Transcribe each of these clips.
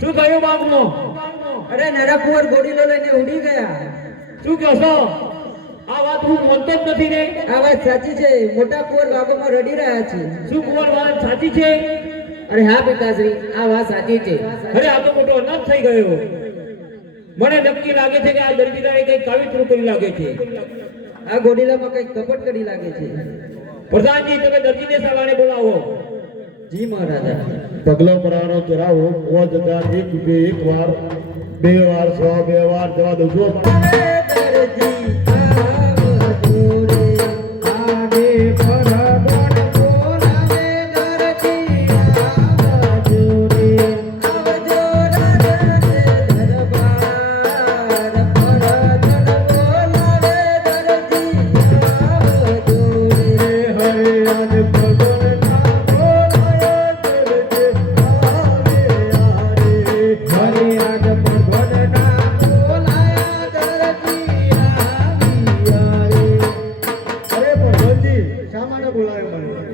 શું થયું બાપનો? અરે નરા કુંવર ગોડીલો લઈને ઉડી ગયા. શું કહો છો? આ વાત હું માનતો જ નથી ને. આ વાત સાચી છે. મોટા કુંવર બાગોમાં રડી રહ્યા છે. શું કુંવર વાત સાચી છે? અરે હા પિતાશ્રી, આ વાત સાચી છે. અરે આ તો મોટો અનાથ થઈ ગયો. મને નક્કી લાગે છે કે આ દરજીદારે કઈ કાવિત્રું કરી લાગે છે. આ ગોડીલામાં કઈ કપટ કરી લાગે છે. પ્રધાનજી તમે દરજીને સવારે બોલાવો. જી મહારાજા. પગલો પરાણો ચરાવો 5000 એક રૂપિયા એક વાર, બે વાર, 100 બે વાર જવા દઉં છું.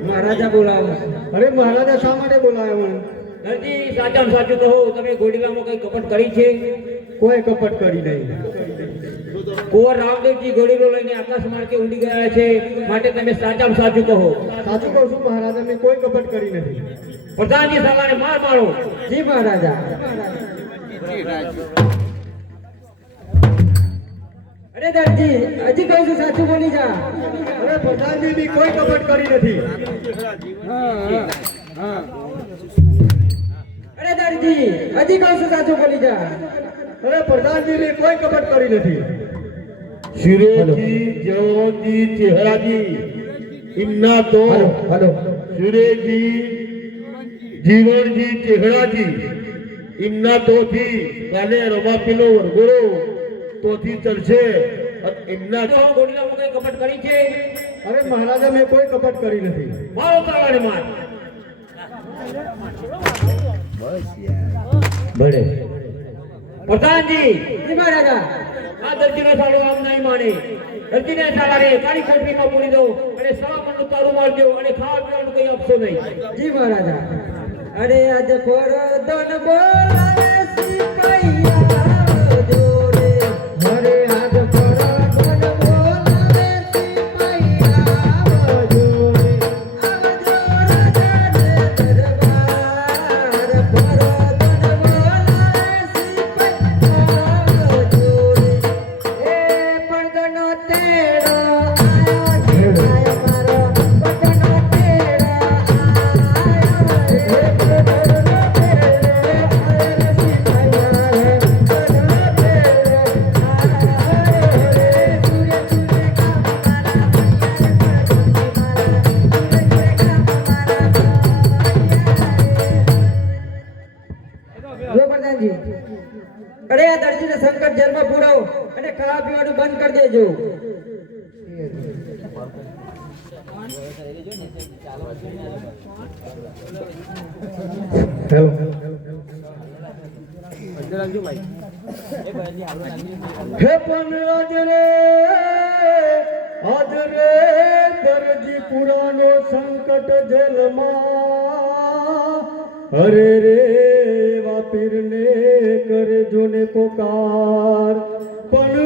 મહારાજા બોલાવો. અરે મહારાજા શા માટે બોલાવ્યો મને? દરજી સાચામાં સાચું કહો, તમે ગોડીલામાં કઈ કપટ કરી છે? કોઈ કપટ કરી નહીં. કુંવર રામદેવજી ગોડીલો લઈને આકાશ માર્ગે ઉડી ગયા છે, માટે તમે સાચામાં સાચું કહો. સાચું કહું છું મહારાજા, મેં કોઈ કપટ કરી નથી. પ્રધાનજી સવારે માર મારો. જી મહારાજા. અરે દરજી, હજી કહું છું સાચું બોલી જા. અરે પ્રધાનજી બી કોઈ કપટ કરી નથી. અરે દરજી, હજી કહું છું સાચું બોલી જા. અરે પ્રધાનજી બી કોઈ કપટ કરી નથી. સુરેજી, જવજી, ચેહરાજી ઇમના તો હલો. સુરેજી, જીવણજી, ચેહરાજી ઇમના તોથી કાલે રમાપીનો વરઘોડો તોથી ચડશે. એમના તો ગોડીલામાં કઈ કપટ કરી છે? અરે મહારાજા મેં કોઈ કપટ કરી નથી. મારો તાળાને માર. ભલે. પ્રધાનજી જી મહારાજા. આ દરજીનો સાલો આમ નહીં માને. દરજીને સાલારે કાળી કોટરીમાં પૂરી દો અને સવામણનું તારું મારજો અને ખાવા પીવાનું કઈ આપશો નહીં. જી મહારાજા. અરે આજ ફરદન બોલાવે સિપાહીયા જોડે. અરે આજ ફરદન બોલાવે સિપાહીયા જોડે. આવજો રાજાને દરબાર. ફરદન બોલાવે સિપાહીયા જોડે. એ પડદનો તેડો આયો મારો. પડદનો તેડો અરે આ દરજીને સંકટ જેલમાં પૂરાવો અને ખાવા પીવાનું બંધ કરી દેજો. હે પનરાજ રે, આજ રે દરજી પુરાનો સંકટ જેલમાં. અરે રે વાપીરને કરજો ને પોકાર. પણ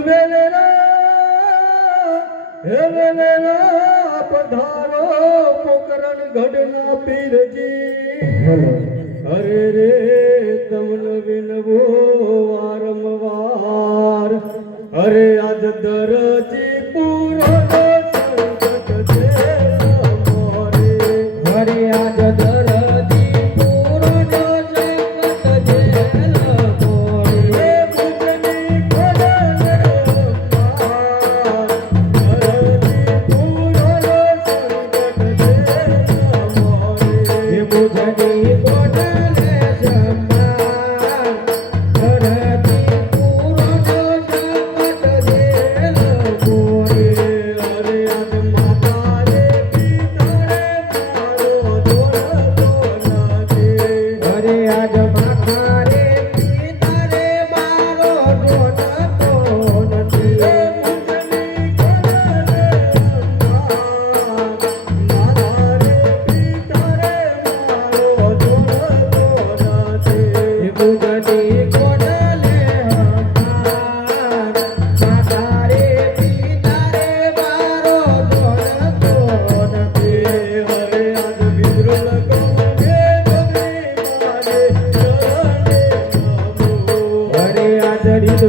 વેલેરા પધારો પોકરણ ગઢના પીરજી. અરે રે તમને વિનવો વારંવાર. અરે આજ દરજી પુરાનો સંકટ જેલમાં રે. અરે આજ દરજી પૂરનો સંકટ જેલમાં રે. મુજની ખોલને પાર. દરજી પુરાનો સંકટ જેલમાં રે. મુજની કોટને જમા.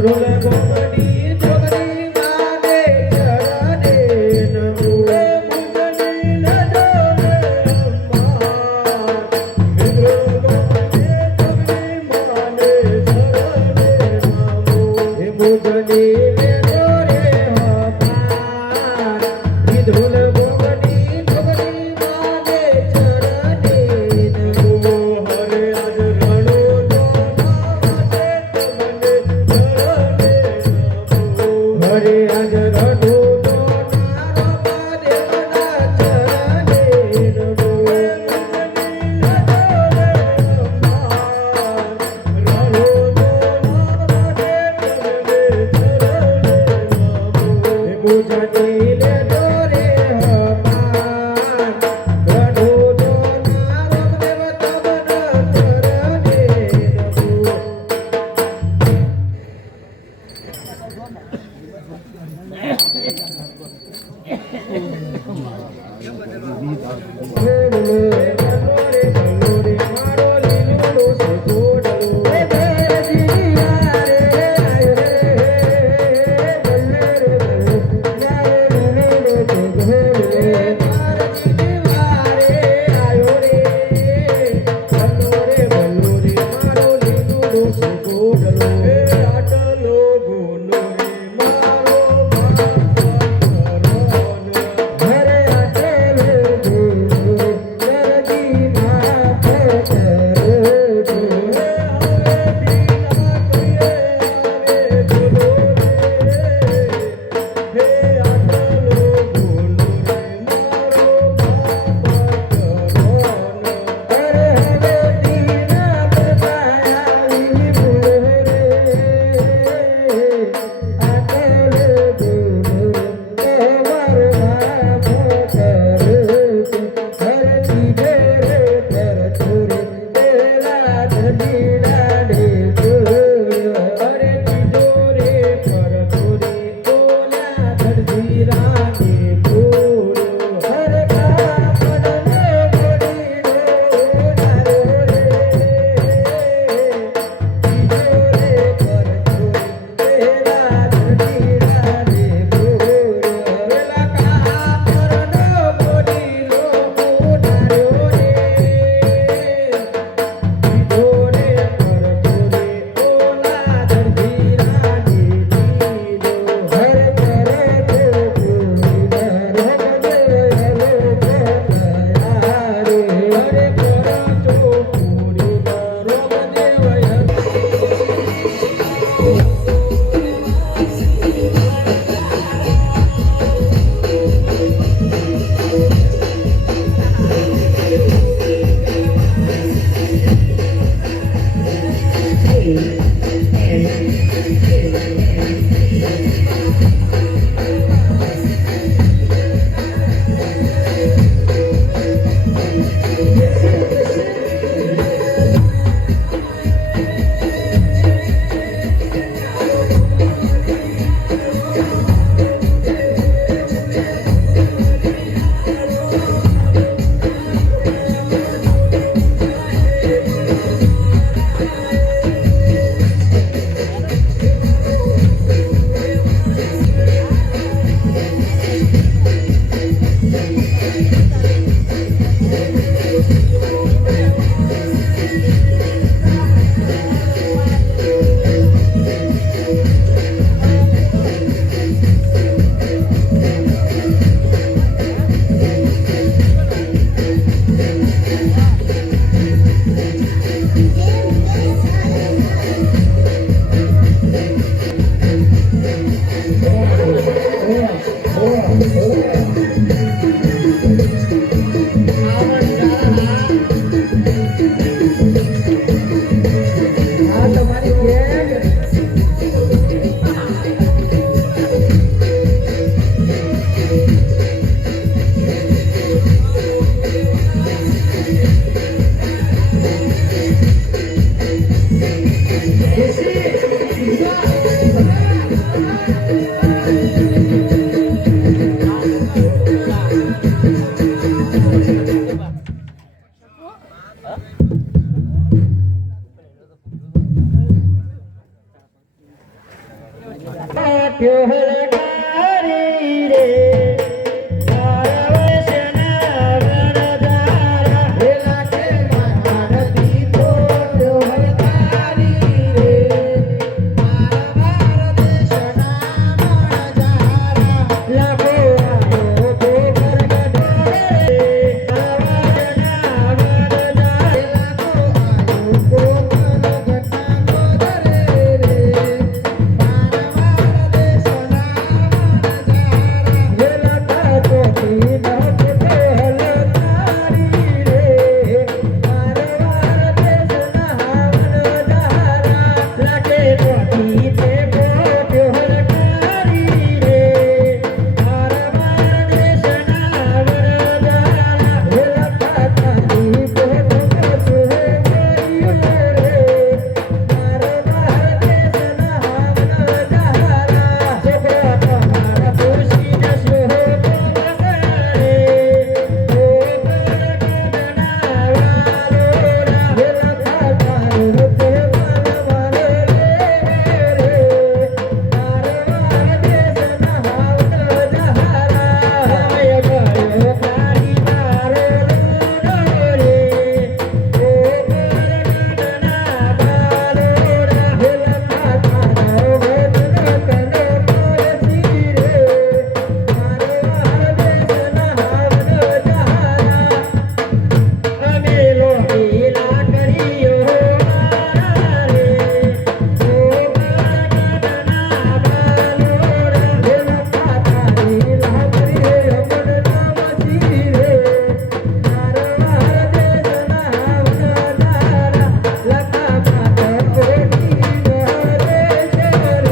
ધ્રુલ ગોમડી જોગરી માને ચરણે નમો મુજની લડોલે હરે આજ રડો તો નારો દેવના ચરણે નમો મુજની લે દોરે હમાન રડો તો નારો દેવના ચરણે નમો પોટ્યો હલકારી રે મારા વૈષ્ણવ વરદારા વેલા કે માનતી પોટ્યો હલકારી રે મારા દેશના મણજારા લાખો આયો તો કરગઢોરે આવાજના વરદારા વેલા કો આયો કોકલ ઘટા કોદરે રે મારા દેશના મણજારા વેલા કાતોથી ન પોટ્યો હલકારી રે મારા દેશના વરદારા લાખે પોટી તે પોટ્યો હલકારી રે મારા દેશના વરદારા વેલા કાતોથી પોટ્યો હલકારી રે મારા દેશના વરદારા છોકરા તમારા ખુશી જશો રે ઓ કરગઢના વાલોરા વેલા કાતારું તે માનવાને રે મારા દેશના વરદારા આય ગયો તારી તારો રે ઓ કરગઢના વાલોરા વેલા કાતારો વેદના કનો પરસી રે મારા દેશના વરદારા અમે લોહીલા કરીયો મારા રે ઓ કરગઢના વાલોરા વેલા કાતારી લાકરી અમર નામસી રે મારા દેશના વરદારા લખા પાત કોટી મરે છે રે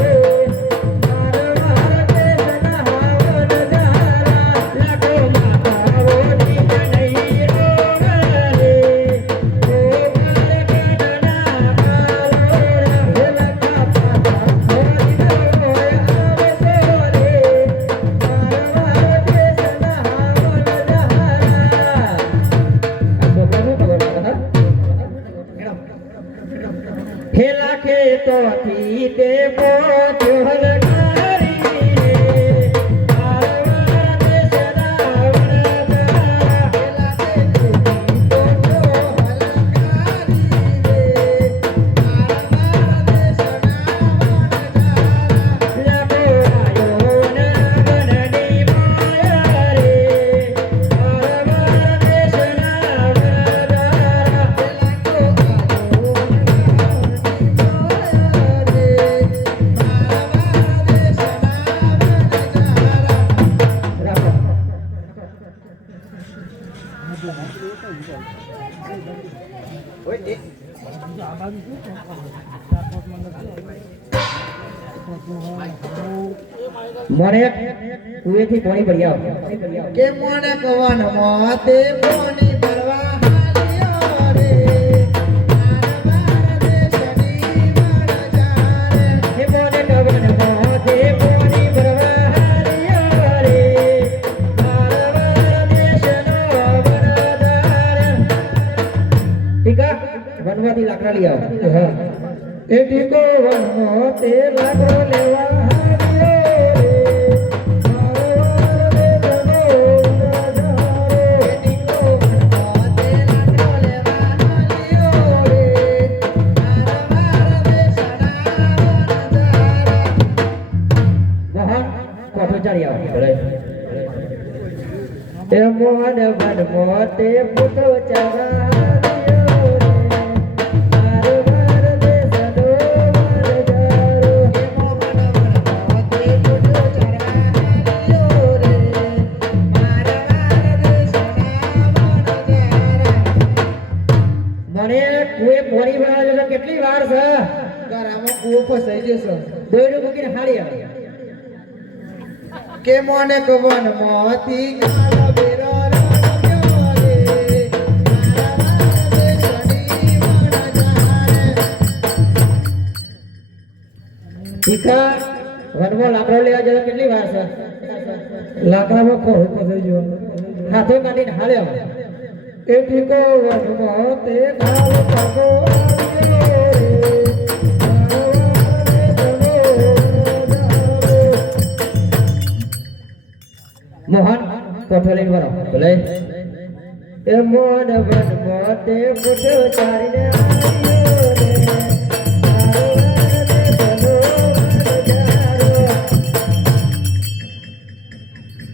મારા દેશના વરદારા લખો માતાઓની જનઈ રોગ રે ઓ કરગઢના વાલોરા વેલા કાતા હોરી હોય આવસો રે મારા દેશના વરદારા હે લાખે તોથી તે પોટ્યો હલકારી રે મારા દેશના વરદારા વેલા કે પોટ્યો હલકારી રે મારા દેશના મણજારા લાખો આયો નાગનની માયા રે મારા દેશના વરદારા વેલા કો આયો મોરે કુએથી પાણી ભરી આવ કે મોને કવન મોતે પોની ભરવા હાલ્યો રે મારા દેશની મણજારે હે મોરે કવન મોતે પાણી ભરવા હાલ્યો રે મારા દેશનો વરદારા ટીકા વનવાથી લાકડા લઈ આવ હા એ ટીકો વનમો તે લાકડો લેવા હાલ્યો રે મારા દેશનો વરદારો ટીકો મોતે લાડો લેવા હાલ્યો રે મારા દેશના મણજારે મોહન કોઠો ચાલી આવ ભલે એ મોહન વનમો તે પુતો ચાલ્યો મને કુએ પોણી ભરાયો કેટલી વાર છે ગરામાં કૂવો ફસાઈ જશે દોયડું મૂકીને હાલી આવે કે મોને કવન મોતી ગાળો બેરો રમ્યો રે મારા દેશની મણજારે ટીકા વનમાં લાકડો લેવા જતો કેટલી વાર છે લાકડામાં કોણ ફસાઈ ગયો હાથે કાઢીને હાલે આવે એ ટીકો વનમાં તે ગાળ પાકો આવ્યો રે મારા દેશનો વરદારો કોઠો લઈને વરો ભલે એ મોન વન મોતે કોઠો ચારીને આવ્યો રે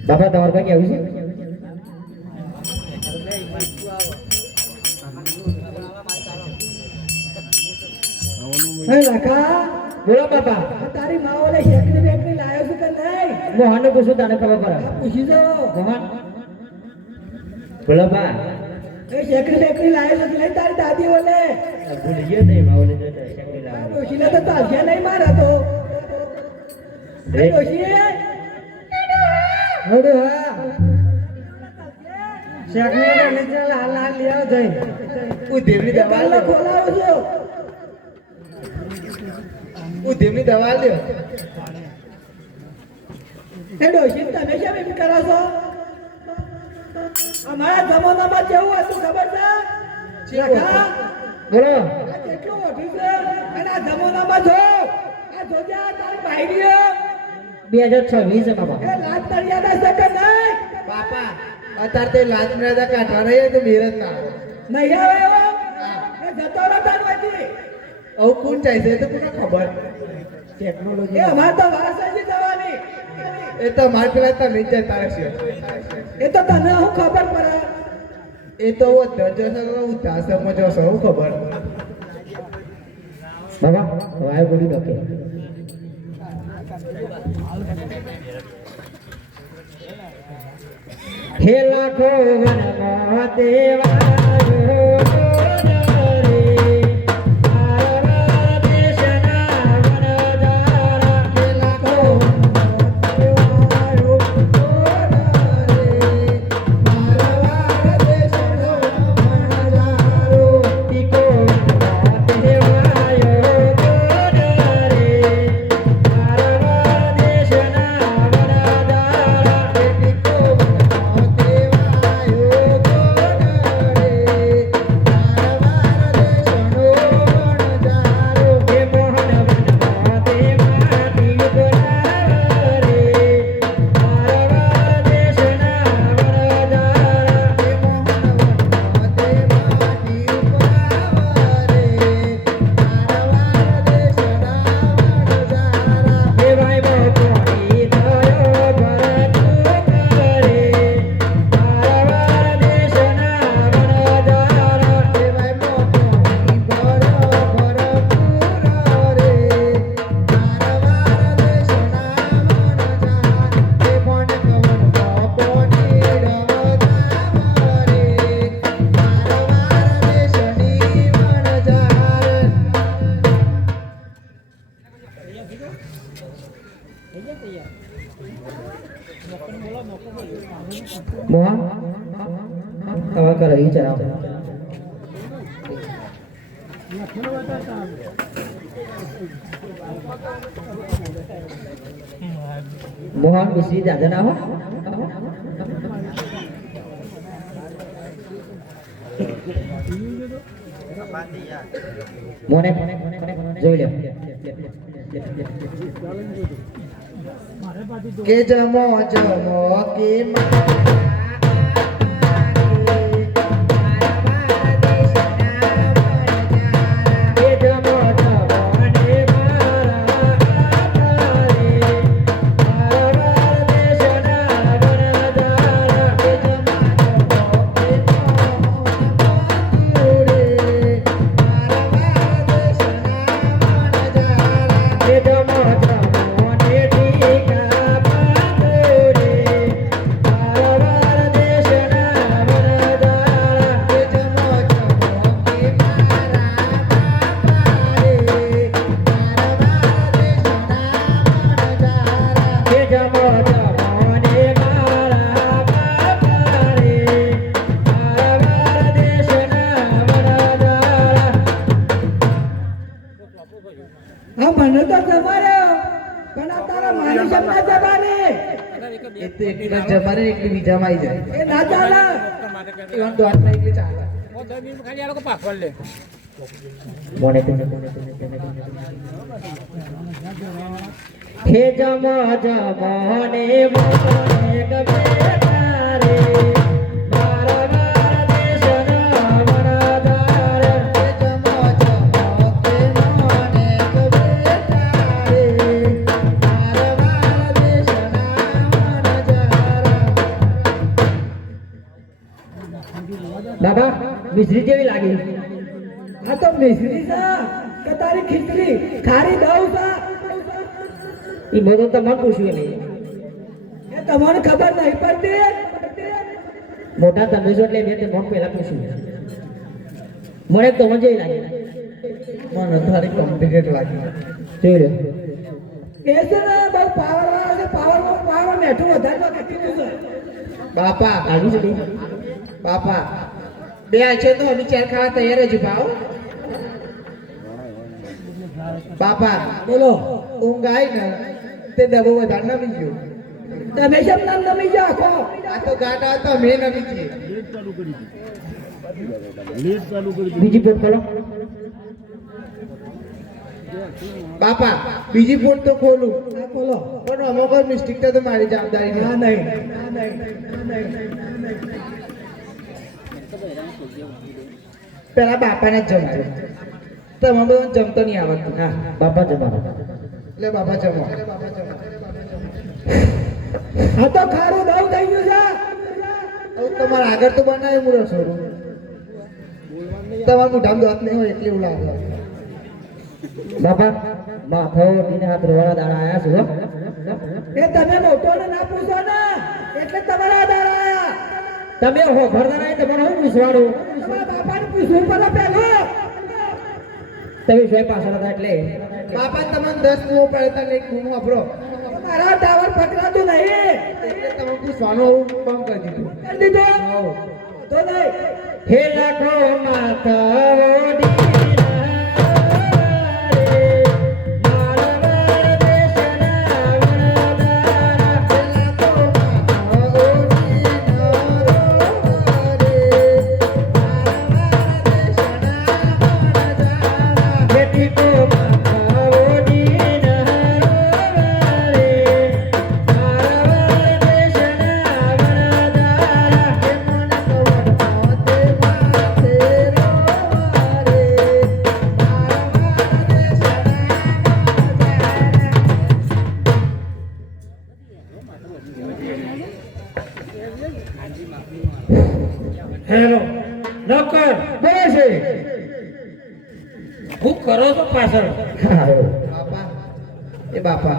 બાપા તમારે કઈ કેવું છે હે લખા બોલો બાપા આ તારી માઓને શેકડી બેકડી લાયો છે કે નહીં મોહનને પૂછું તને ખબર પડે આ પૂછી જો મોહન બોલો બા એ શેકડી બેકડી લાયો છે કે નહીં તારી દાદી ઓલે ભૂલી ગયો નહીં માવને તો શક્તિ આ લાવ ડોશીને તો તાજ્યા નહીં મારા તો એ ડોશી હડો હા શેકડીને નીચે લાલ લાલ લેવા જઈ હું દેવની દવા કાલે ખોલાવો છો હું દેવની દવા લ્યો એ ડોશી તમે કેમ એમ કરો છો અમારા જમાનામાં કેવું હતું ખબર છે લખા બોલો આ કેટલું મોટું છે અને આ જમાનામાં જો આ જોજે આ તારી બાયડીઓ 2026 છે બાપા એ લાજ તળિયાના છે કે નહીં બાપા અત્યારે તે લાજ મર્યાદા કાઢવા રહી તો મેરજ ના નહીં આવે એવો એ જતો રહેતા નથી હવે કોણ જાય છે તો કોને ખબર ટેકનોલોજી એ અમારે તો વારસાઈ જવાની એ તો માર પેલા તમે જ જતા રહેશો એ તો તને હું ખબર પડે એ તો દરજો છે ઉદાસમાં જોશો હું ખબર બાબા વાય બોલી ડકે હે લાખો વનમાં દેવાયો મોહન હવે કરે વિચાર મોહન બીસી દાદા ના હો મોને જોઈ લે કે જમો જમો કે હા મને તો જમાડ્યો પણ આ તારા માની શબ્દ જમાને એટલે એકલી જમારે એકલી બીજામાં આવી જાય એ ના ચાલે ઈવન દોડ ના એકલી ચાલે મોને હે જમો જમો ને મોને ગમે તારે મિશ્રી કેવી લાગી? આ તો મિશ્રી છે કે તારી ખીચડી ખારી દઉં છે એ બધું તો મને પૂછ્યું નહીં. એ તમને ખબર નહીં પડતી મોટા તમે છો એટલે મેં તે મને પહેલા પૂછ્યું. મને તો મજા લાગી. મને તારી કોમ્પ્લિકેટ લાગી જોઈ લો. એ છે ને બહુ પાવર વાળો છે, પાવર મેઠું વધારે કાઢી દીધું છે. બાપા આવી છે બે. બાપા બે છે તો અમે ચાર ખાવા તૈયાર જ ભાવ બાપા બોલો ઊંઘ આવી ને તે ડબો વધારે નમી ગયો તમે કેમ નામ નમી ગયા આખો આ તો ગાટ આવતો મેં નમી છીએ બીજી પોટ ખોલો. બાપા બીજી પોટ તો ખોલું આ બોલો પણ અમુક મિસ્ટેક તો મારી જવાબદારી ના નહીં નહીં ના નહીં પેલા બાપાને જ જમાડ્યો તમે બધું જમતો નહીં આવડતું હા બાપા જમાડો. એટલે બાપા જમો આ તો ખારું દઉં થઈ ગયું છે. હવે તમારે આગળ તો બનાવ્યું હું રસોડું તમારા મોઢામાં દોત નહીં હોય એટલે એવું લાગે બાપા માથો દીને હાથ રોવાના દાડા આયા છે હો. એ તમે મોટોને ના પૂછો ને એટલે તમારા દાડા આયા. તમે હો ભરતા નહીં તો મને શું પૂછવાનું? તમારા બાપાને પૂછવું પડે પહેલું. તમે શોય પાછળ હતા એટલે બાપા તમને 10 કૂવો પડે તો એક કૂવો વાપરો મારા ટાવર પકડાતું નહીં એટલે તમે પૂછવાનું બંધ કરી દીધું કરી દીધું તો નહીં હે લાખો માથા દીના રે મારવાડ દેશના વરદારા બેટી કો માથા દીના રે મારવાડ દેશના વરદારા હેલો નોકર બોલે છે. હું કરો છો પાછળ બાપા એ બાપા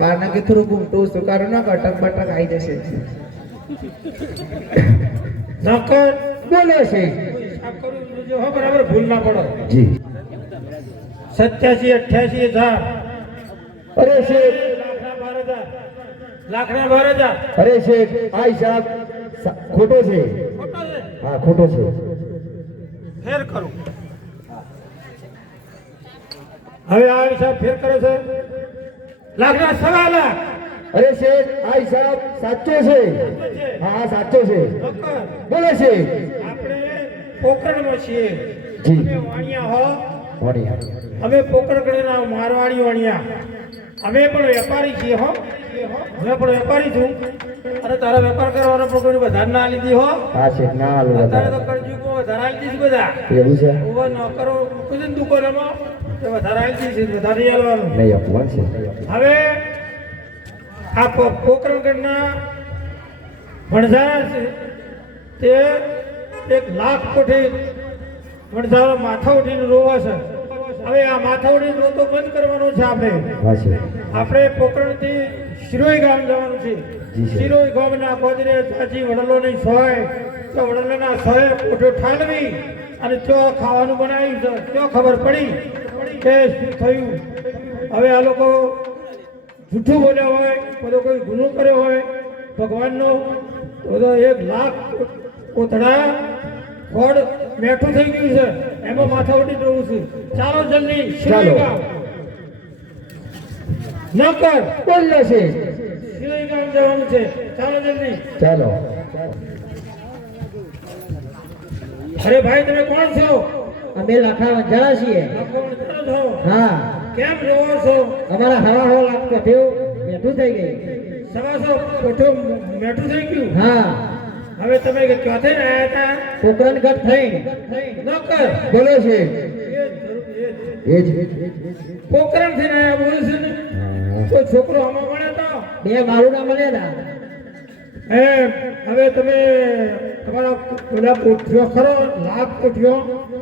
બારના કે થોડું ઘૂમટું ઓછું કરો ના કટક બટક આવી જશે નોકર બોલે છે. સાફ કરું જો હો બરાબર ભૂલ ના પડો જી 87-88,000 અરે શેઠ લાખના 12,000 અરે શેઠ આ હિસાબ ખોટો છે. ખોટો છે હા ખોટો છે. ફેર કરું હવે આ હિસાબ ફેર કરે છે લાખના 1.25 લાખ અરે શેઠ આ હિસાબ સાચો છે. હા હા સાચો છે. નોકર બોલે છે. આપણે પોકરણમાં છીએ જી. તમે વાણિયા હો વણિયા. અમે પોકરણના મારવાડી વાણિયા અમે પણ વેપારી છીએ હો અમે પણ વેપારી છું અને તારા વેપાર કરવાનો પણ કોઈ વધારે ના લીધી હો હા શેઠ ના હાલો અત્યારે તો વધારે. કરજુગમાં વધારે આલી દીધી બધા એવું છે? ઉભા ન કરો કોઈ દુકાનમાં તે વધારે આલી દીધી છે વધારે નહીં આલવાનું નહીં આપવાનું છે. હવે આ પોકરણગઢના વણઝારા છે તે 1 લાખ કોટી વણઝારો માથા ઉઠીને રોવા છે. હવે આ માથા ઉઠીને રોતો બંધ કરવાનો છે આપણે હા છે. આપણે પોકરણથી શિરોઈ ગામ જવાનું છે. જી સર. શિરોઈ ગામના કોદરે ચાચી વડલોની સોય તો વડલોના સોય પોટો ઠાલવી અને ચો ખાવાનું બનાવ્યું છે ચો ખબર પડી કે શું થયું. હવે આ લોકો જૂઠું બોલ્યા હોય બધો કોઈ ગુનો કર્યો હોય ભગવાનનો તો 1 લાખ કોતડા ખોડ મેઠું થઈ ગયું છે એમાં માથા ઉડી જવું છે. ચાલો જલ્દી શિરોઈ ગામ નકર બોલે છે. શિરોઈ ગામ જવાનું છે. ચાલો જલ્દી. ચાલો. અરે ભાઈ તમે કોણ છો? અમે લાખા વંજારા છીએ. કોણ છો? હા કેમ રહો છો? અમારા હવા હવા લાખ કોઠીઓ બેઠું થઈ ગઈ. સવાસો કોઠો મેઠું થઈ ગયું. હા હવે તમે ક્યાંથી આવ્યા હતા? પોકરણગઢ થઈ. નકર બોલે છે. એ જ. પોકરણ થી આવ્યા બોલે છે ને હા. કોઈ છોકરો આમાં ભણે તો બે મારું ના મળે ના. હવે તમે તમારા પેલા પોઠિયો ખરો લાખ પોઠિયો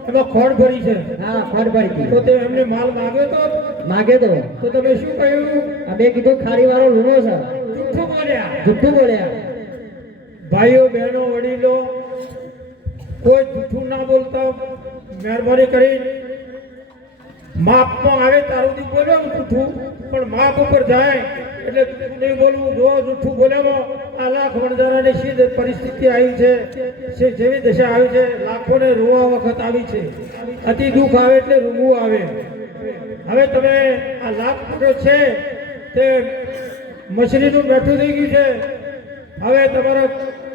એમાં ખોડ ભરી છે હા ખોટ પડી તો હતી તે એમને માલ માગ્યો માગે તો તો તમે શું કહ્યું અમે કીધું ખારી વાળો લૂણો છે જૂઠું બોલ્યા જુઠ્ઠું બોલ્યા ભાઈઓ બહેનો વડીલો કોઈ જૂઠું ના બોલતા મહેરબાની કરી માપમાં આવે તારું દી બોલ્યો જૂઠું પણ માપ ઉપર જાય એટલે જૂઠું નહીં બોલવું જો જૂઠું બોલ્યામાં આ લાખ વણજારાની શી પરિસ્થિતિ આવી છે જેવી દશા આવી છે લાખોને રોવા વખત આવી છે અતિ દુઃખ આવે એટલે રૂવું આવે હવે તમે આ લાખ ફૂટો છે તે મછલીનું મેઠું થઈ ગયું છે હવે તમારે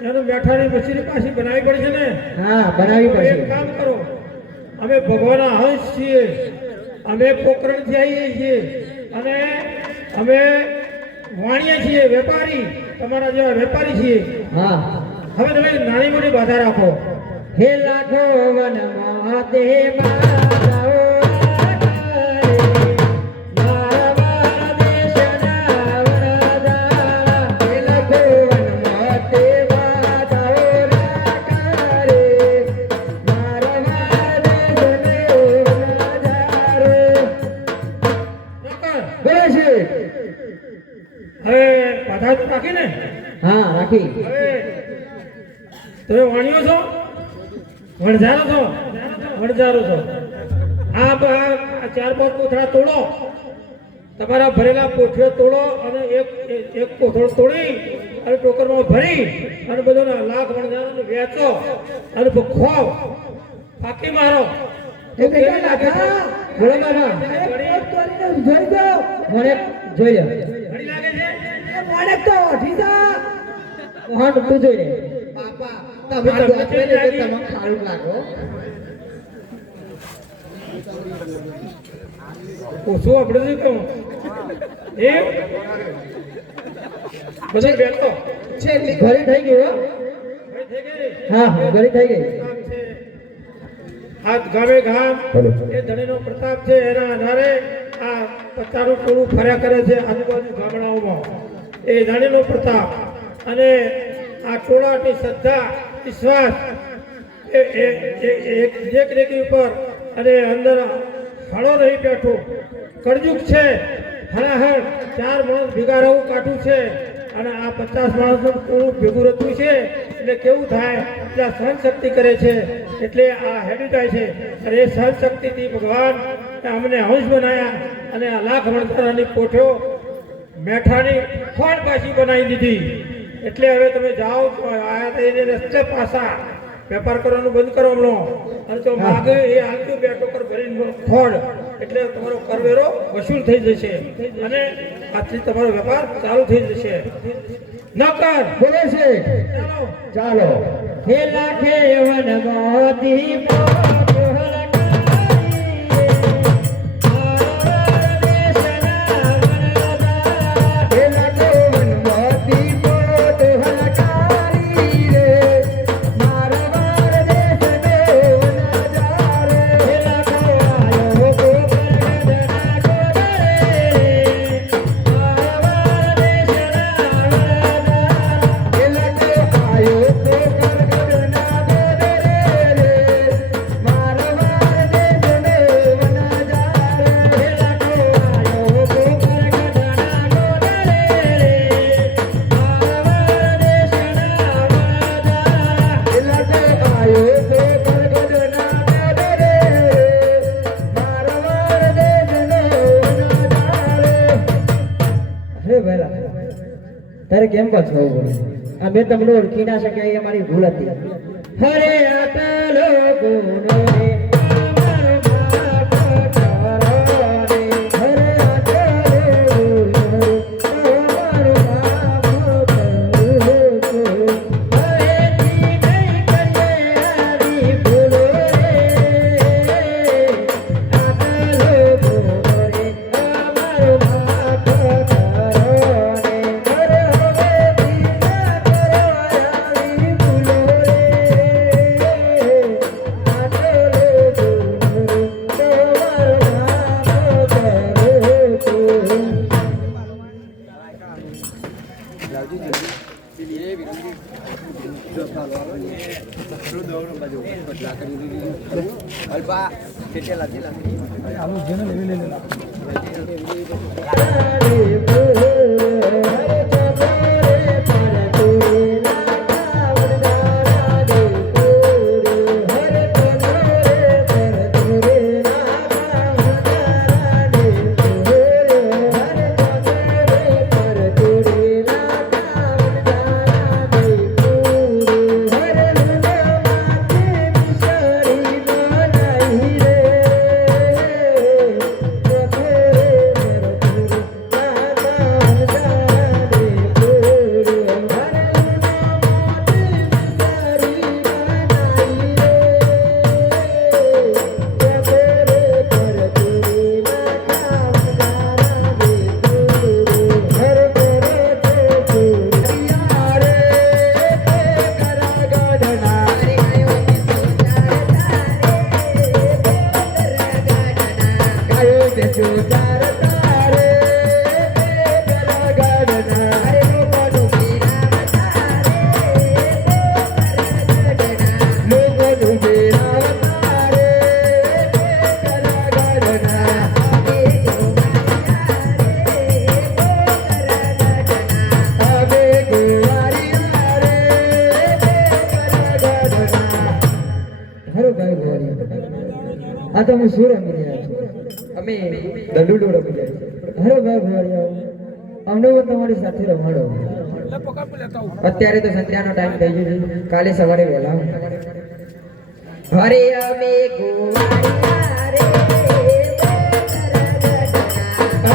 એનું મેઠાની મછલી પાછી બનાવવી પડશે ને હા બનાવી તો એક પડશે કામ કરો અમે ભગવાનના હંસ છીએ અમે પોકરણથી આવીએ છીએ અને અમે વાણીએ છીએ વેપારી તમારા જેવા વેપારી છીએ હા હવે તમે નાની મોટી બાધા રાખો હે લાખો વનમાં તે માતાઓ મારા દેશના વરદારા હે લાખો વનમાં તે માતાઓ રાકારે મારા દેશને નજારે નોકર, બોલે છે હવે બાધા તો રાખી ને હા રાખી હવે તમે વાણીઓ છો વણઝારો છો વણઝારો છો આ ચાર પાંચ કોથળા તોડો તમારા ભરેલા પોઠીઓ તોડો અને એક કોથળો તોડી અને ટોકરમાં ભરી અને બધાને લાખ વણઝારોને વેચો અને ખોવ ફાંકી મારો એ બેટા લાખા બોલો બાબા એક તોડીને ઉધોઈ દો મને જોઈ લે ઘડી લાગે છે એ મોડેક તો ઓઠી જા હા તું જોઈ લે બાપા તમારા દોત જોઈને તો તમને ખારું લાગો ઓછું આપણે શું કહું એ બધું વેચો છેલ્લી ઘરે થઈ ગયું હો? હવે થઈ ગઈ ને? હા ઘરે થઈ ગઈ પ્રતાપ છે. આ ગામે ગામ એ ધણીનો પ્રતાપ છે એના આધારે આ પત્તાનું ટોળું ફર્યા કરે છે આજુબાજુ ગામડાઓમાં એ ધણીનો પ્રતાપ અને આ ટોળાની શ્રદ્ધા વિશ્વાસ એ એક રેકી ઉપર અને અંદર હળો નહીં બેઠો કળજુગ છે હણાહણ 4 માણસ ભેગા રહેવું કાઢું છે અને આ 50 માણસનું ટોળું ભેગું રહેતું છે એટલે કેવું થાય એટલે આ સહન શક્તિ કરે છે એટલે આ હેડી જાય છે અને એ સહન શક્તિથી ભગવાન અમને હંસ બનાવ્યા અને આ લાખ વણઝારાની પોઠ્યો મેઠાની ખોળ પાછી બનાવી દીધી એટલે હવે તમે જાઓ તો આયા થઈને રસ્તે પાછા વેપાર કરવાનું બંધ કરો હમણાં અને તો માગે એ આલતું બે ટોકર ભરીને ખોડ એટલે તમારો કરવેરો વસૂલ થઈ જશે અને આજથી તમારો વેપાર ચાલુ થઈ જશે નોકર બોલે છે ચાલો ચાલો હે લાખે વન મોતી પોઠો તારે કેમ પાછું આ મેં તમને ઓળખી ના શક્યા એ અમારી ભૂલ હતી હરે આટલો ગુનો રે Thank you. આ તો હું શું રમી રહ્યા છું? અમે દંડુડો રમી જાય છે. અરે ભાઈ ભોળિયા, અમને હું તમારી સાથે રમાડો. અત્યારે તો સંધ્યાનો ટાઈમ થઈ ગયો છે. કાલે સવારે વહેલા આવું. હરે અમે ગોવાળિયા રે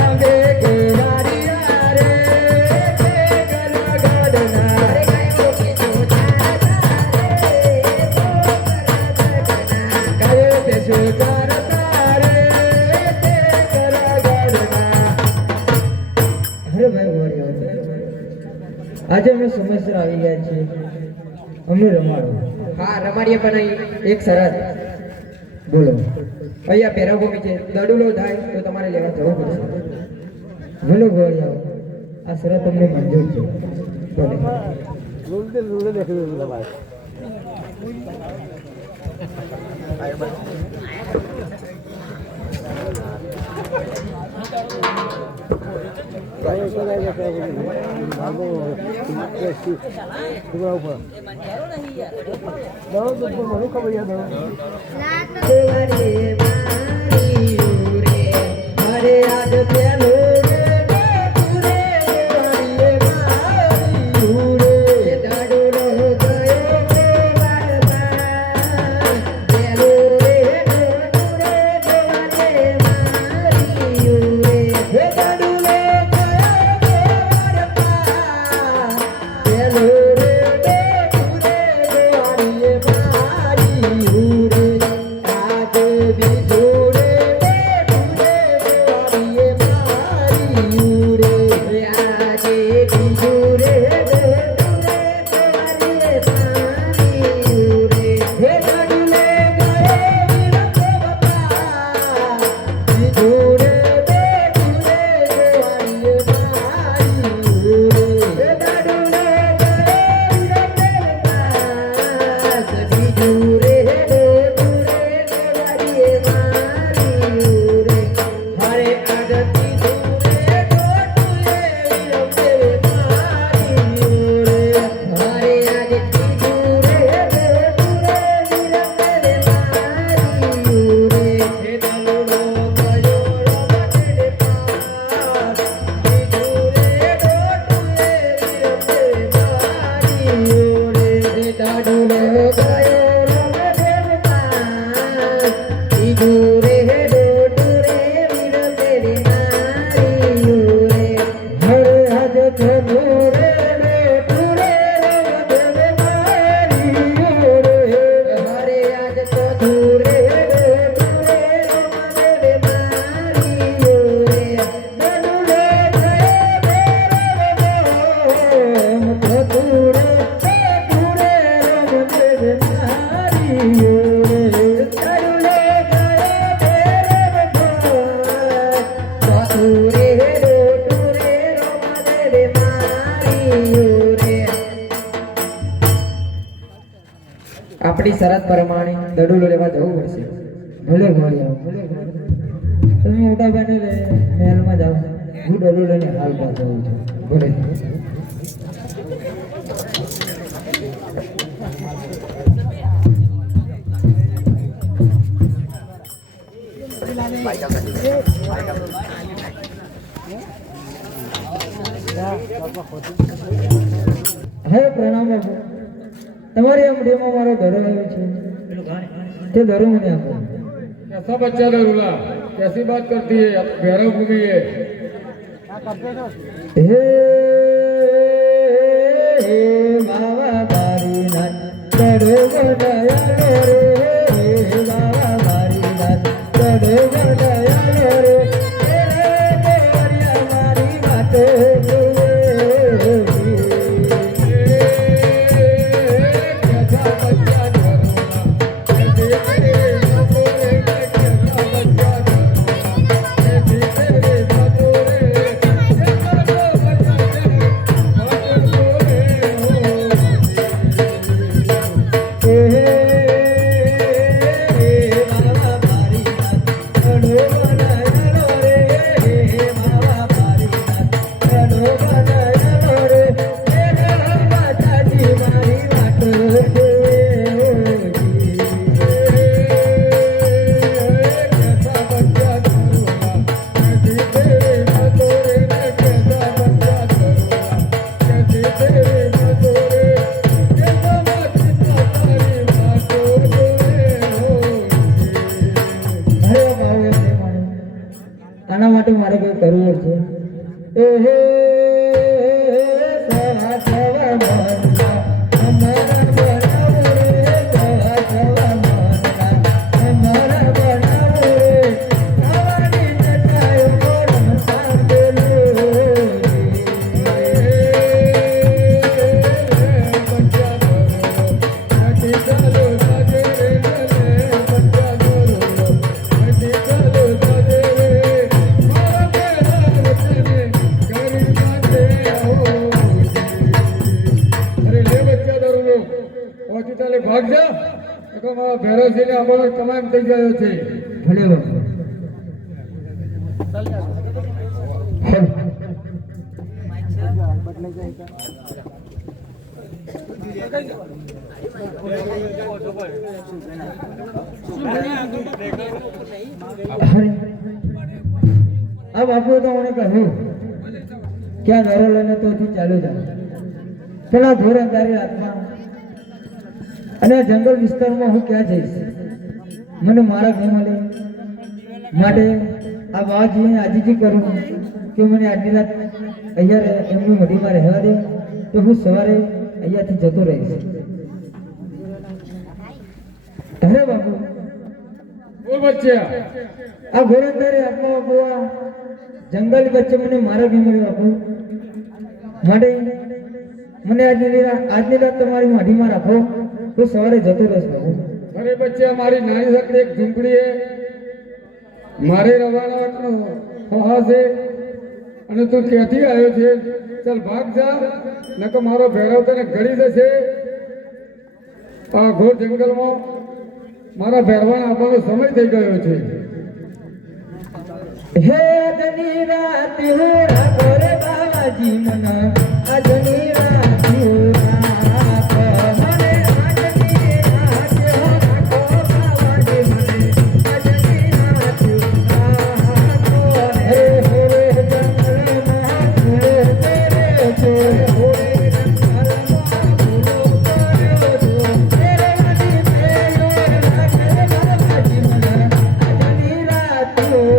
અમે ગોવાળિયા રે ગરગડના. હરે ગાયો કે ગાયો તે સુધારતા રે તે ગરગડના. અરે ભાઈ ભોળિયા, આજે અમે સમસ્યા આવી ગયા છીએ, અમને રમાડો. હા રમાડીએ, પણ અહીં એક શરત. બોલો. અહીંયા પેરાભૂમિ છે, દડુલો થાય તો તમારે લેવા જવું પડશે. બોલો ભોળિયા, આ શરત તમને મંજૂર છે. બોલે. હરે આજ પેલો આપણી શરત પ્રમાણે દડુલો લેવા જવું પડશે. ભલે ઘોડી આવો ભલે તમે મોટા ભાઈને મહેલમાં જાઓ હું ડોલું લઈને હાલ પાસે આવું છું ભલે હે પ્રણામ બાપુ તમારી આ મુડીમાં મારો ઘર આવ્યો છે તે ઘર મને આપો कैसा बच्चा दरुला कैसी बात करती है भैरव भूमि है હે બાવા બારી નાથ ચડો ગદયાલો રે હે બાવા બારી નાથ ચડો ગદયાલો રે મારી વાતો આના માટે મારે કંઈ કરવું છે એ હે ભાગ જા મારા ભેરવસિંહને આપણો તમામ થઈ ગયો છે ભલે બાપુ આ બાપુ તો મને કહ્યું ક્યાં ઘરો લઈને તોથી ચાલુ જાય પેલા ઘોર અંધારી રાતમાં અને આ જંગલ વિસ્તારમાં હું ક્યાં જઈશ મને મારા નહીં મળે માટે આ બાબાજીને આજીજી કરું કે મને આજની રાત અહીંયા એમની મઢીમાં રહેવા દે તો હું સવારે અહીંયાથી જતો રહીશ અરે બાપુ બોલ બચ્ચા આ ઘોર અંધારી રાતમાં બાપુ આ જંગલ વચ્ચે મને મારા નહીં મળ્યો બાપુ માટે મને આજની રાત તમારી મઢીમાં રાખો તો સવારે જતો રહેશ બાબુ અરે બચ્ચા મારી નાની સકડી એક ઝૂંપડી હે મારે રવાના હોહા છે અને તું ક્યાંથી આવ્યો છે ચાલ ભાગ જા નકર મારો ભેરવ તને ગળી જશે આ ઘોર જંગલમાં મારા ભેરવાને આપવાનો સમય થઈ ગયો છે હે આજની રાત હો રાખો રે બાબાજી મના આજની રાત હો રાખો મને આજની રાત હો રાખો બાબાજી મને આજની રાત હો રાખો હે હો રે જંગલમાં ફૂલે તેરે છો હો રે જંગલમાં ફૂલો કર્યો છો તેરે મની પેયો રાખે બાબાજી મના આજની રાત હો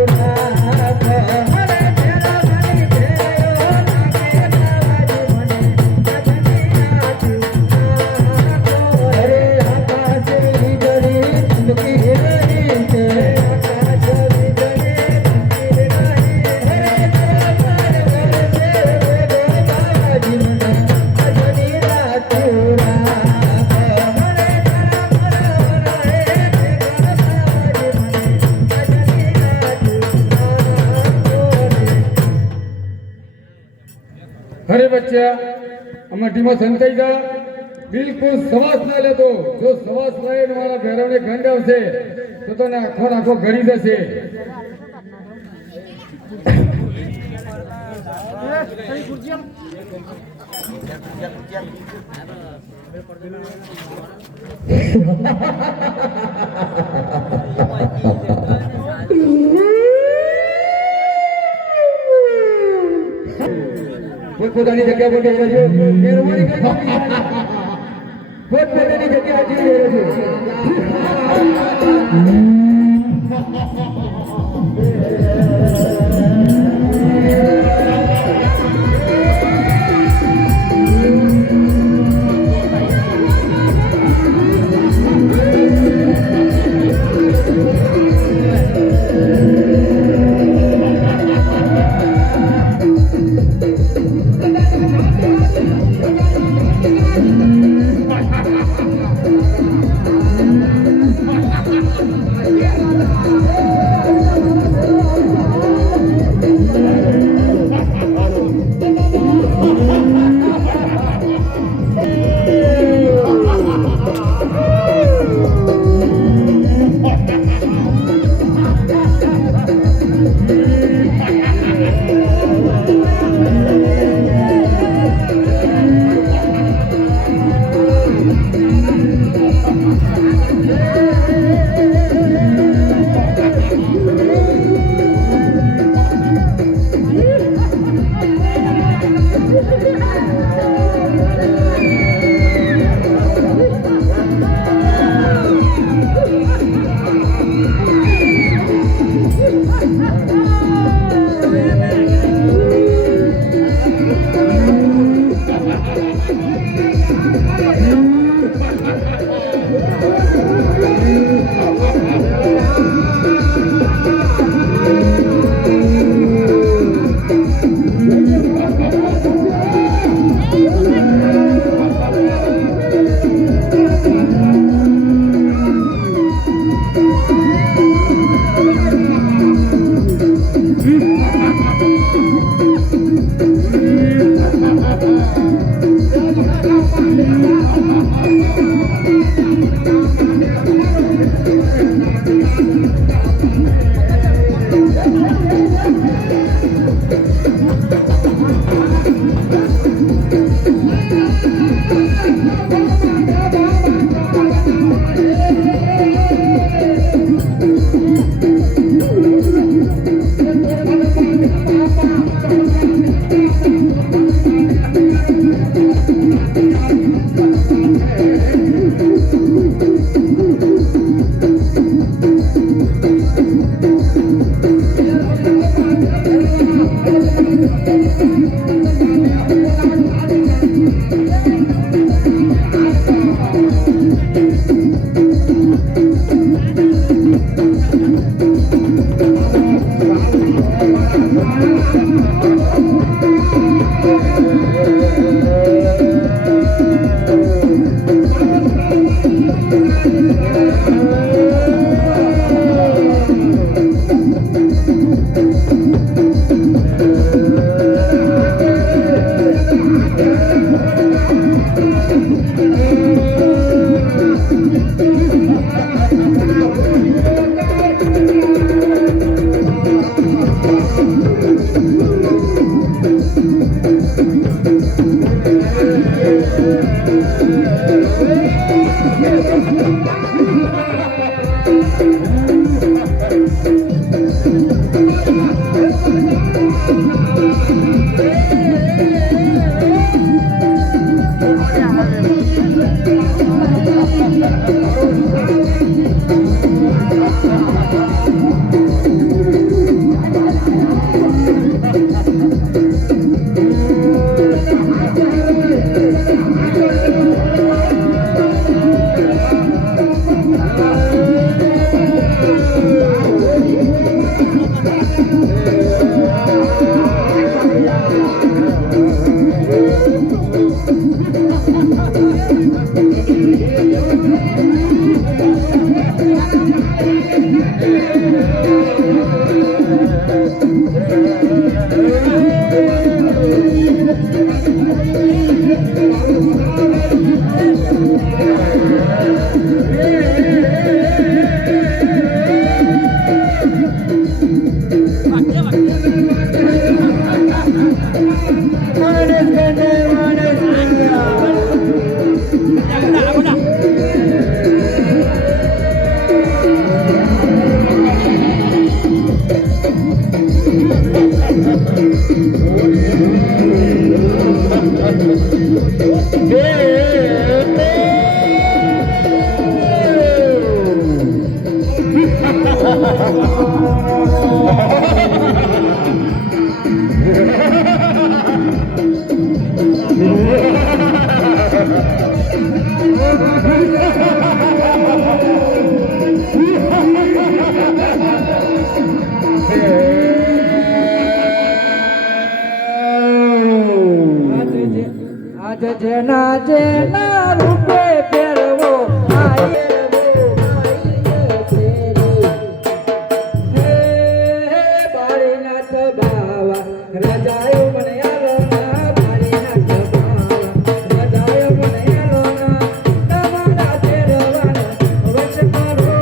અરે બચ્ચા આ મઢીમાં સંતાઈ જા બિલકુલ સવાસ ના લેતો. જો સવાસ લઈને મારા ભેરવને ગંડાવશે તો તને આખો ને આખો ગળી જશે. પોતપોતાની જગ્યા પર બેસજો. મહેરબાની કરી પોતપોતાની જગ્યા હાજરી રહેજો. આજ જેના જેના રૂપે પહેરવો બાળીનાથ બાવા રજાયો મને આલો ના બાળીનાથ બાવા રજાયો મને આલો ના તમારા તેરવાના વચ કરો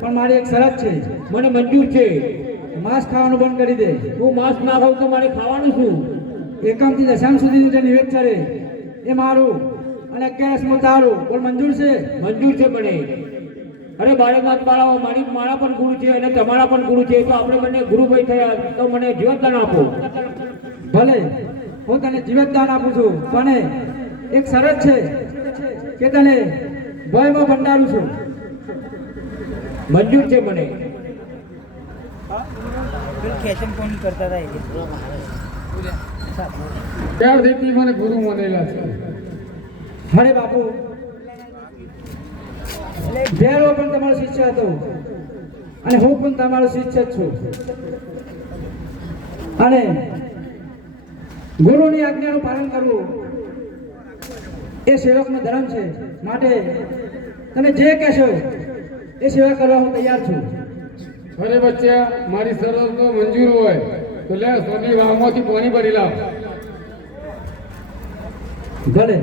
પણ મારી એક શરત છે, મને મંજૂર છે. માંસ ખાવાનું બંધ કરી દે. હું માંસ ના ખાઉં તો મારે ખાવાનું શું? એકમથી દશાંશ સુધીનું જે નિવેદ કરે એ મારું અને 11 તારું. બોલ મંજૂર છે? મંજૂર છે મને. અરે બાળકનાથ બાળાઓ મારા પણ ગુરુ છે અને તમારા પણ ગુરુ છે, તો આપણે બંને ગુરુભાઈ થયા, તો મને જીવતદાન આપો. ભલે હું તને જીવતદાન આપું છું, પણ એક શરત છે કે તને ભયમાં ભંડારું છું. મંજૂર છે મને. ત્યારથી મને ગુરુ માનેલા છે. અરે બાપુ, ભેરો પણ તમારો શિષ્ય હતો અને હું પણ તમારો શિષ્ય જ છું, અને ગુરુની આજ્ઞાનું પાલન કરવું એ સેવકનો ધર્મ છે. માટે તમે જે કહેશો એ સેવા કરવા હું તૈયાર છું. અરે બચ્ચા, મારી શરત તો મંજૂર હોય તો લે સોની વાવમાંથી પાણી ભરી લાવ. ભલે.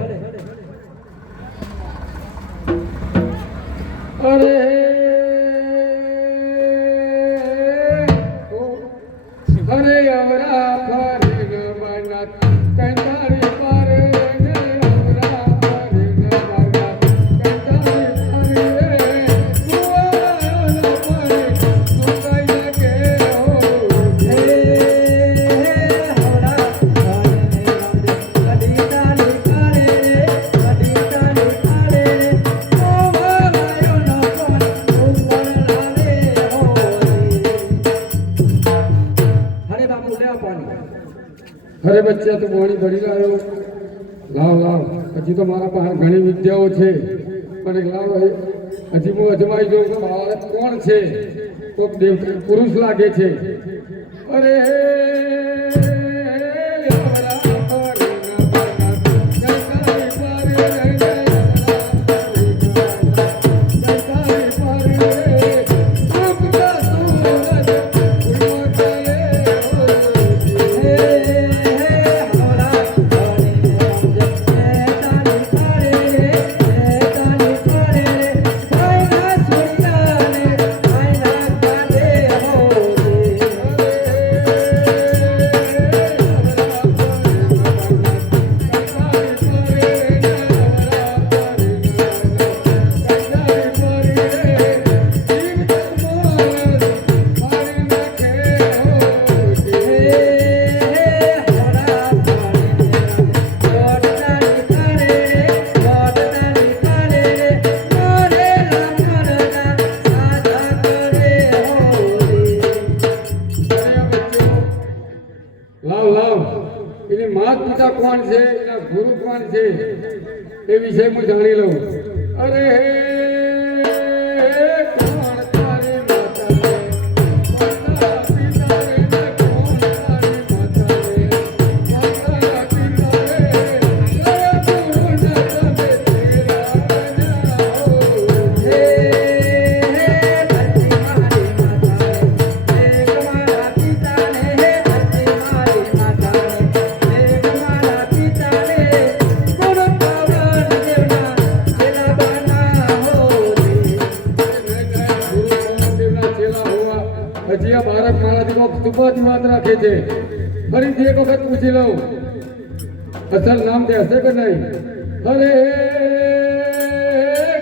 અરે અરે અવરા ફરે ન મનત કંટાળી પારે ને અવરા ફરે ન મનત કંટાળી પારે કુવાલા પડે અરે બચ્ચા તું પાણી ભરી લાવ્યો. લાવ લાવ, હજી તો મારા પાસે ઘણી વિદ્યાઓ છે, પણ એક લાવ હજી હું અજમાઈ જોઉં કે બાળક કોણ છે. કોક દેવતા પુરુષ લાગે છે. અરે લાવ લાવ, એની માતા પિતા કોણ છે, એના ગુરુ કોણ છે, એ વિશે હું જાણી લઉં. અરે કોણ તારી માતા રે? માતા પિતા રે, કોણ તારી માતા રે? માતા પિતા રે, કયા ગુરુ ના તમે તેરા બનાવો. હજી આ બાળક મારાથી કોક છુપાતી વાત રાખે છે. ફરીથી એક વખત પૂછી લઉં, અસલ નામ તે હશે કે નહીં? અરે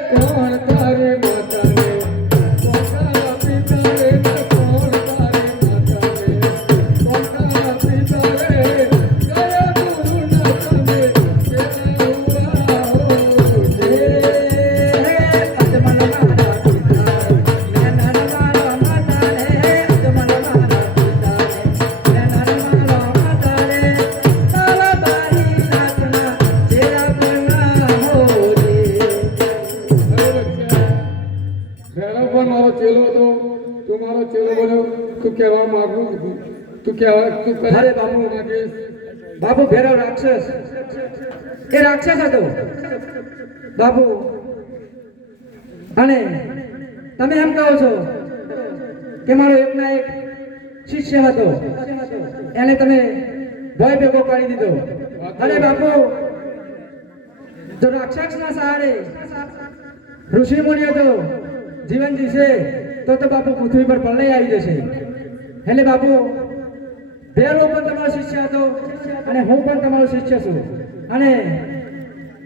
કોણ તારી માતા રે? માતા પિતા રે, કોણ તારી માતા રે? માતા પિતા રે, કયા ગુરુ ના તમે તેરા મારો ચેલો હતો, તું મારો ચેલો બન્યો. તું કહેવા માંગુ, તું કહેવા, તું કહે અરે બાપુ. માંગીશ. બાપુ ભેરવ રાક્ષસ, એ રાક્ષસ હતો બાપુ. અને તમે એમ કહો છો કે મારો એકના એક શિષ્ય હતો, એને તમે ભય ભેગો કરી દીધો. અરે બાપુ, જો રાક્ષસના સહારે ઋષિ મુનિઓ તો જીવન જીશે તો બાપુ પૃથ્વી પર પ્રલય આવી જશે. એટલે બાપુ, ભેરવ પણ તમારો શિષ્ય હતો અને હું પણ તમારો શિષ્ય છું. અને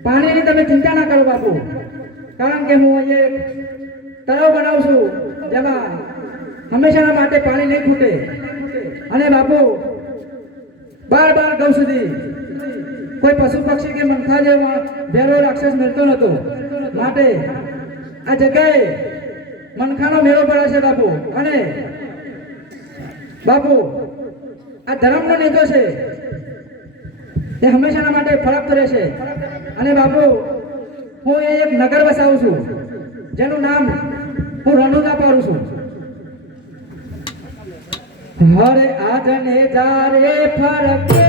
પાણીની તમે ચિંતા ના કરો બાપુ, કારણ કે હું અહીંયા એક તળાવ બનાવું છું જેમાં હંમેશાના માટે પાણી નહીં ખૂટે. અને બાપુ, 12 ગૌ સુધી કોઈ પશુ પક્ષી કે મનખા જેવો ભેરવો રાક્ષસ મળતો નહોતો. માટે આ જગ્યાએ મનખાનો મેળો પડે છે બાપુ. અને બાપુ, આ ધર્મનો નેતો છે, તે હંમેશાના માટે ફરકતો રહેશે. અને બાપુ, હું એ એક નગર વસાવું છું જેનું નામ હું રણુદા પાડું છું. હરે આજને જારે ફરકે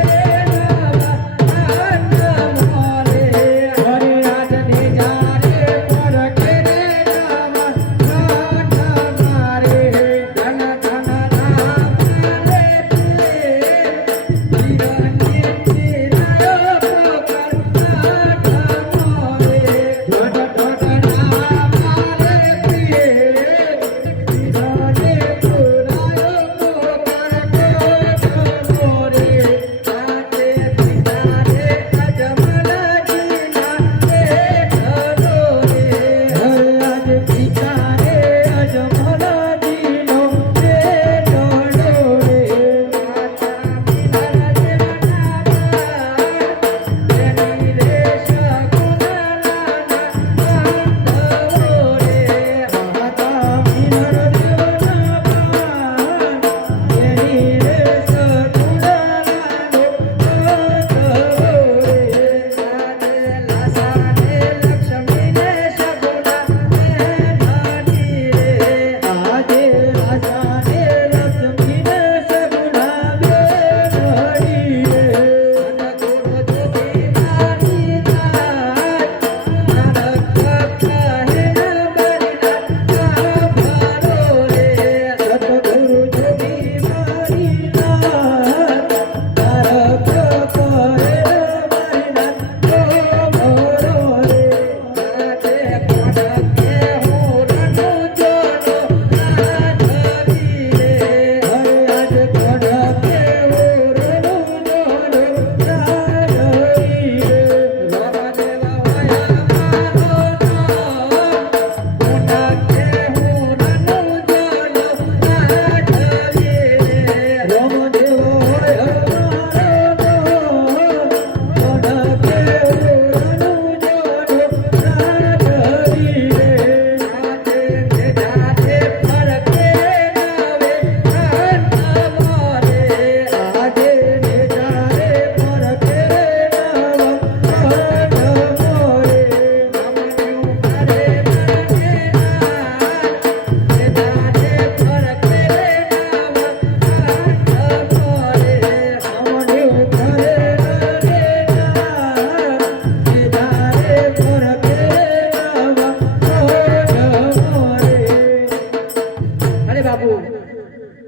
હું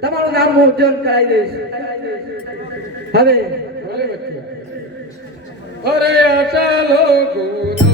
તમારું નામ હું ઉજ્જવલ કરાવી દઈશ હવે ભલે બચ્ચા અરે ચાલો ગુના